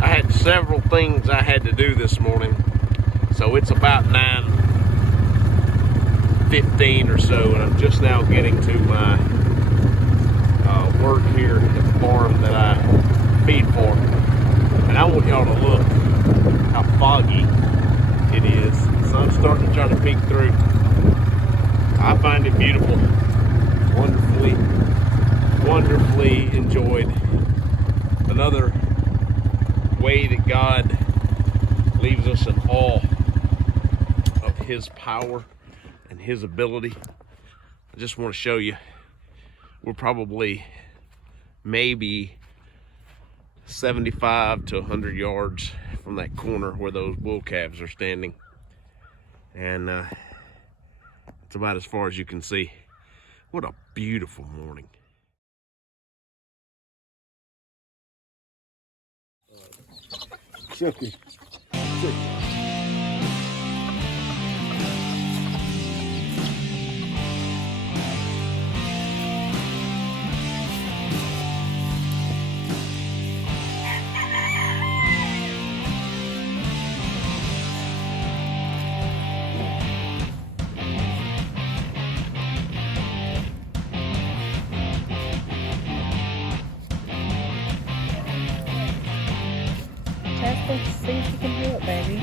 I had several things I had to do this morning, so it's about 9:15 or so, and I'm just now getting to my work here at the farm that I feed for. And I want y'all to look how foggy it is. The sun's starting to try to peek through. I find it beautiful. Wonderfully enjoyed. Another way that God leaves us in awe of His power and His ability. I just want to show you, we're probably maybe 75 to 100 yards from that corner where those bull calves are standing. And it's about as far as you can see. What a beautiful morning. Chucky. Let's see if you can do it, baby.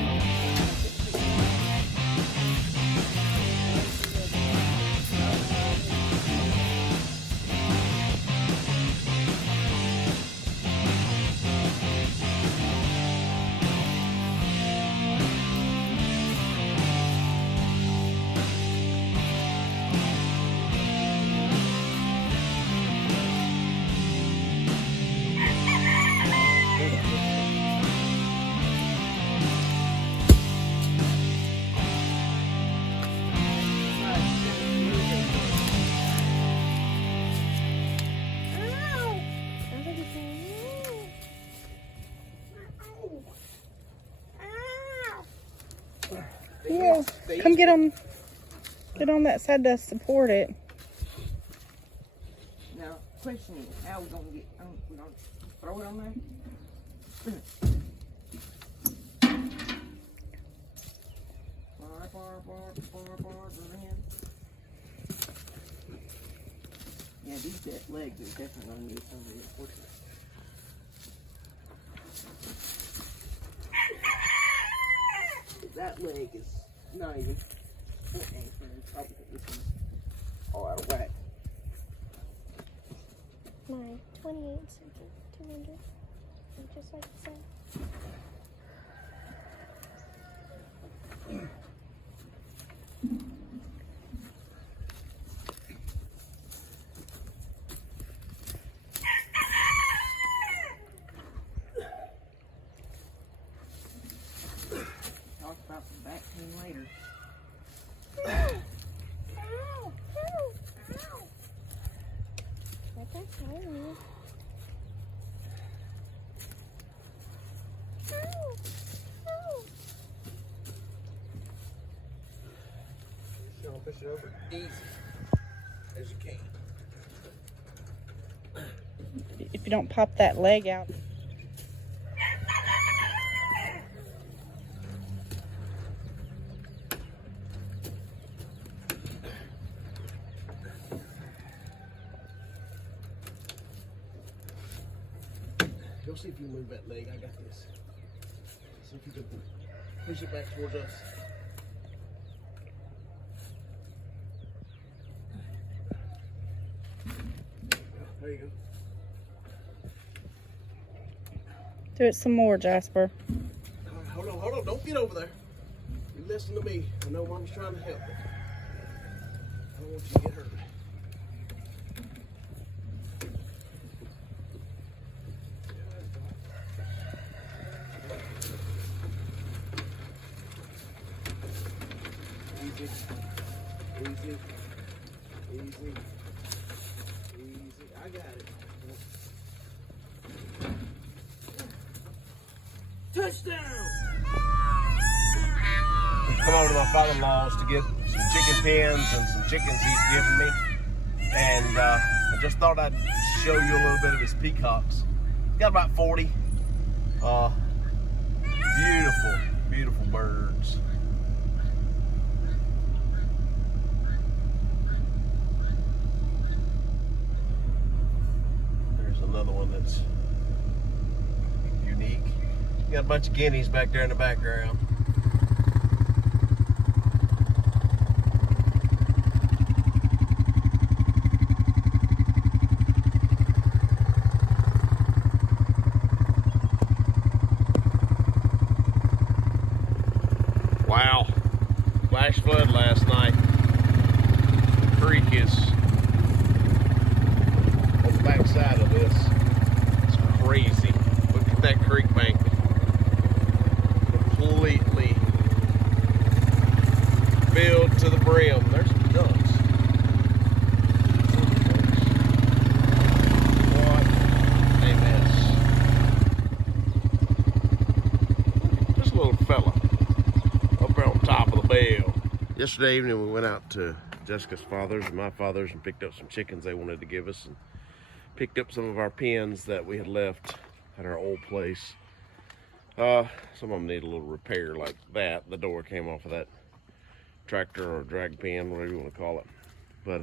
Yeah, come get on that side to support it. Now, question is, how we gonna get? We gonna throw it on there? Far, in. Yeah, these legs are definitely gonna need some reinforcement. That leg is not even foot anchor. It's probably this one's all out of whack. 28 something, 200, just like you said. Talk about the back pain later. That's okay. Push it over. Easy as you can. If you don't pop that leg out. Go see if you move that leg. I got this. See if you can push it back towards us. There you go. Do it some more, Jasper. Hold on. Don't get over there. You listen to me. I know Mama's trying to help. I don't want you to get hurt. Easy. I got it. Touchdown! Come over to my father-in-law's to get some chicken pins and some chickens he's given me. And I just thought I'd show you a little bit of his peacocks. He's got about 40. Got a bunch of guineas back there in the background. Wow, flash flood last night. The creek is on the back side of this. It's crazy. Look at that creek bank. Completely filled to the brim. There's some ducks. What a mess. This little fella up there on top of the bell. Yesterday evening we went out to Jessica's father's and my father's and picked up some chickens they wanted to give us, and picked up some of our pens that we had left at our old place. Some of them need a little repair like that. The door came off of that tractor or drag pen, whatever you want to call it. But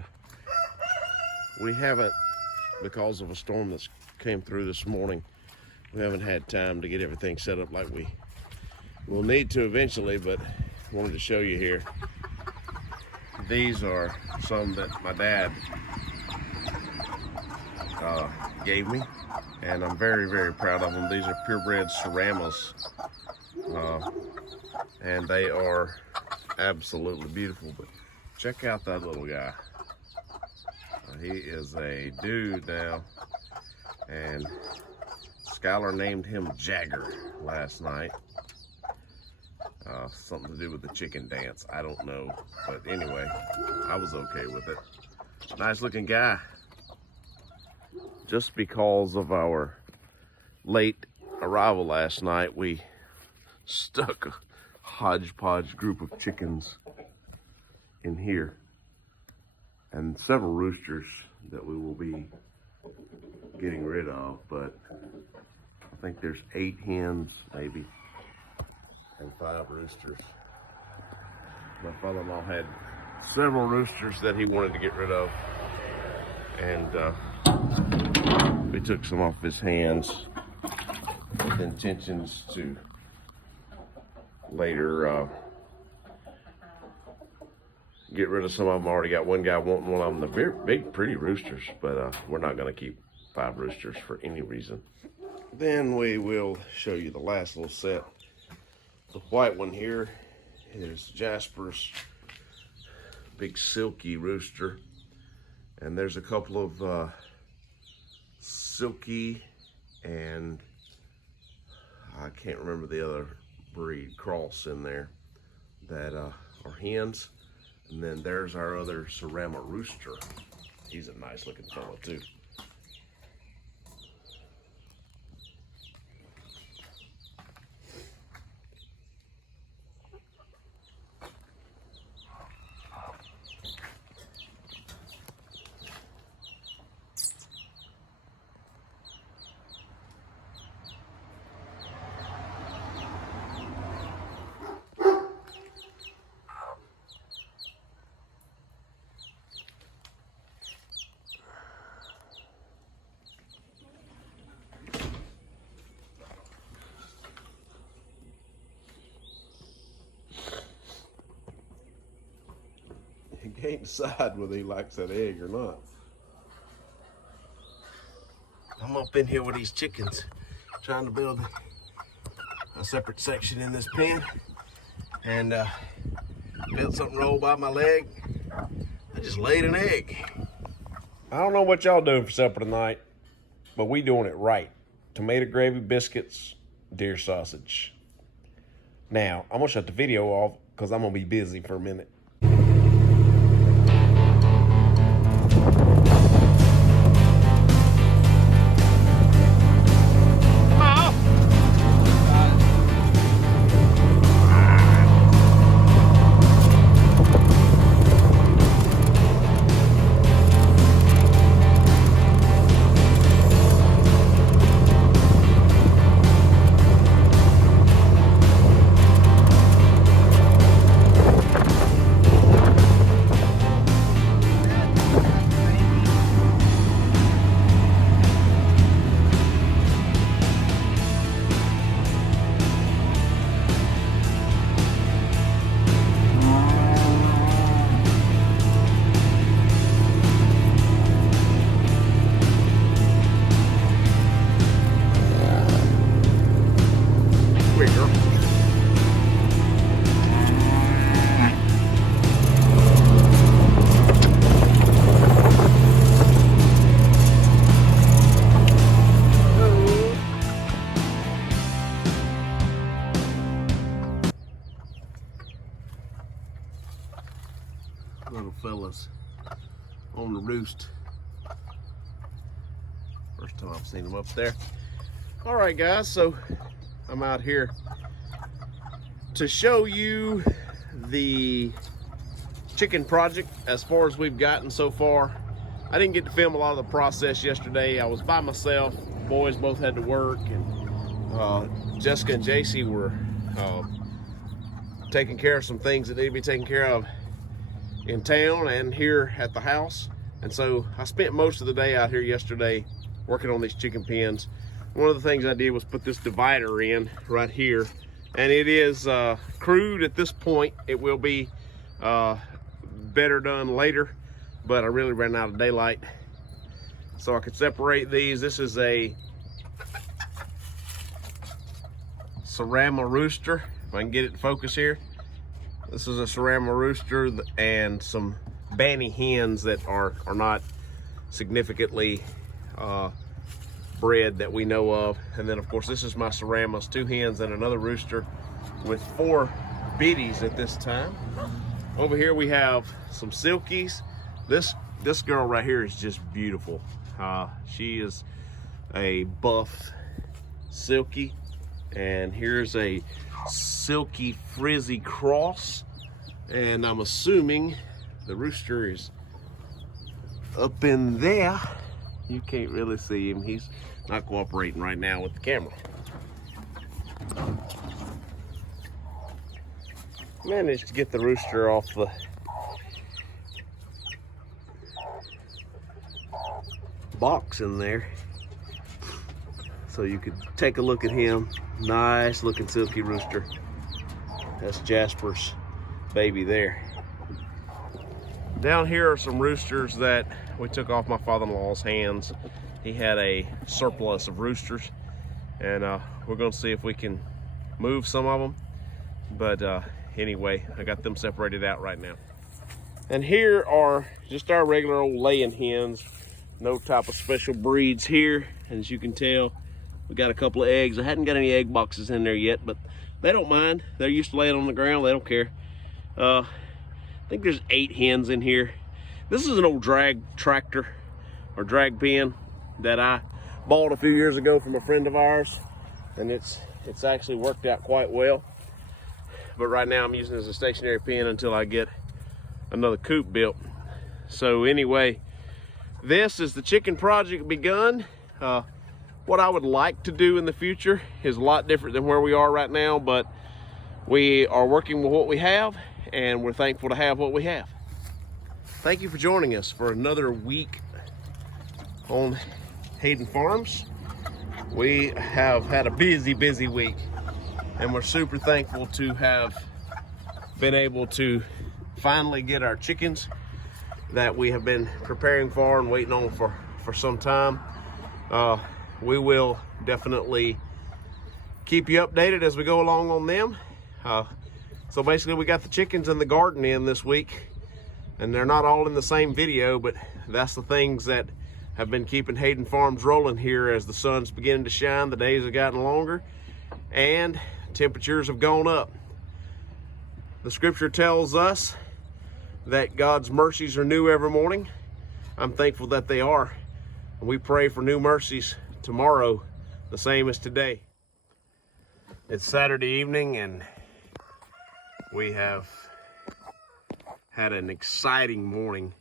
we haven't, because of a storm that's came through this morning, we haven't had time to get everything set up like we will need to eventually, but wanted to show you here. These are some that my dad gave me, and I'm very, very proud of them. These are purebred Ceramas, and they are absolutely beautiful. But check out that little guy. He is a dude now, and Skylar named him Jagger last night. Something to do with the chicken dance, I don't know, but anyway, I was okay with it. Nice looking guy. Just because of our late arrival last night, we stuck a hodgepodge group of chickens in here, and several roosters that we will be getting rid of, but I think there's 8 hens maybe and 5 roosters. My father-in-law had several roosters that he wanted to get rid of, and we took some off his hands with intentions to later get rid of some of them. Already got one guy wanting one of them. They're very big, pretty roosters, but we're not going to keep 5 roosters for any reason. Then we will show you the last little set. The white one here is Jasper's big silky rooster, and there's a couple of silky and I can't remember the other breed cross in there that are hens. And then there's our other Cerama rooster. He's a nice looking fella too. He can't decide whether he likes that egg or not. I'm up in here with these chickens, trying to build a separate section in this pen, and felt something roll by my leg. I just laid an egg. I don't know what y'all doing for supper tonight, but we doing it right. Tomato gravy, biscuits, deer sausage. Now, I'm gonna shut the video off because I'm gonna be busy for a minute. little fellas on the roost. First time I've seen them up there. All right, guys, so I'm out here to show you the chicken project as far as we've gotten so far. I didn't get to film a lot of the process yesterday. I was by myself. The boys both had to work, and Jessica and JC were taking care of some things that need to be taken care of in town and here at the house. And so I spent most of the day out here yesterday working on these chicken pens. One of the things I did was put this divider in right here, and it is crude at this point. It will be better done later, but I really ran out of daylight so I could separate these. This is a Cerama rooster, if I can get it in focus here. This is a Cerama rooster and some Banny hens that are not significantly bred that we know of. And then of course this is my Ceramas, 2 hens and another rooster with 4 biddies at this time. Over here we have some silkies. This girl right here is just beautiful. She is a buff silky, and here's a silky frizzy cross, and I'm assuming the rooster is up in there. You can't really see him. He's not cooperating right now with the camera. Managed to get the rooster off the box in there so you could take a look at him. Nice looking silky rooster. That's Jasper's baby there. Down here are some roosters that we took off my father-in-law's hands. He had a surplus of roosters, and we're gonna see if we can move some of them. But anyway, I got them separated out right now. And here are just our regular old laying hens. No type of special breeds here. As you can tell, we got a couple of eggs. I hadn't got any egg boxes in there yet, but they don't mind. They're used to laying on the ground. They don't care. I think there's 8 hens in here. This is an old drag tractor or drag pen that I bought a few years ago from a friend of ours, and it's actually worked out quite well. But right now I'm using it as a stationary pen until I get another coop built. So anyway, this is the chicken project begun. What I would like to do in the future is a lot different than where we are right now, but we are working with what we have, and we're thankful to have what we have. Thank you for joining us for another week on Haden Farms. We have had a busy week, and we're super thankful to have been able to finally get our chickens that we have been preparing for and waiting on for some time. We will definitely keep you updated as we go along on them. So basically we got the chickens in the garden in this week, and they're not all in the same video, but that's the things that have been keeping Haden Farms rolling here as the sun's beginning to shine. The days have gotten longer and temperatures have gone up. The scripture tells us that God's mercies are new every morning. I'm thankful that they are. And we pray for new mercies tomorrow, the same as today. It's Saturday evening, and we have had an exciting morning.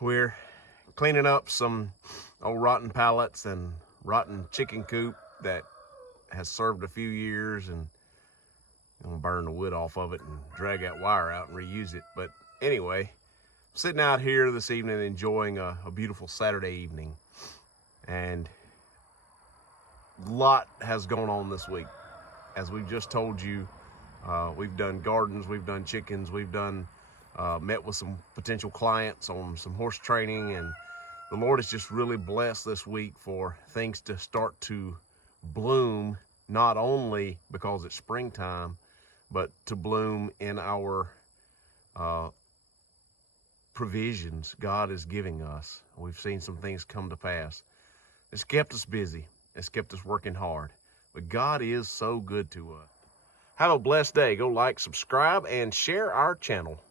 We're cleaning up some old rotten pallets and rotten chicken coop that has served a few years, and I'm gonna burn the wood off of it and drag that wire out and reuse it. But anyway, I'm sitting out here this evening enjoying a beautiful Saturday evening, and a lot has gone on this week. As we've just told you, we've done gardens, we've done chickens, we've done met with some potential clients on some horse training, and the Lord has just really blessed this week for things to start to bloom, not only because it's springtime, but to bloom in our provisions God is giving us. We've seen some things come to pass. It's kept us busy. It's kept us working hard. But God is so good to us. Have a blessed day. Go like, subscribe, and share our channel.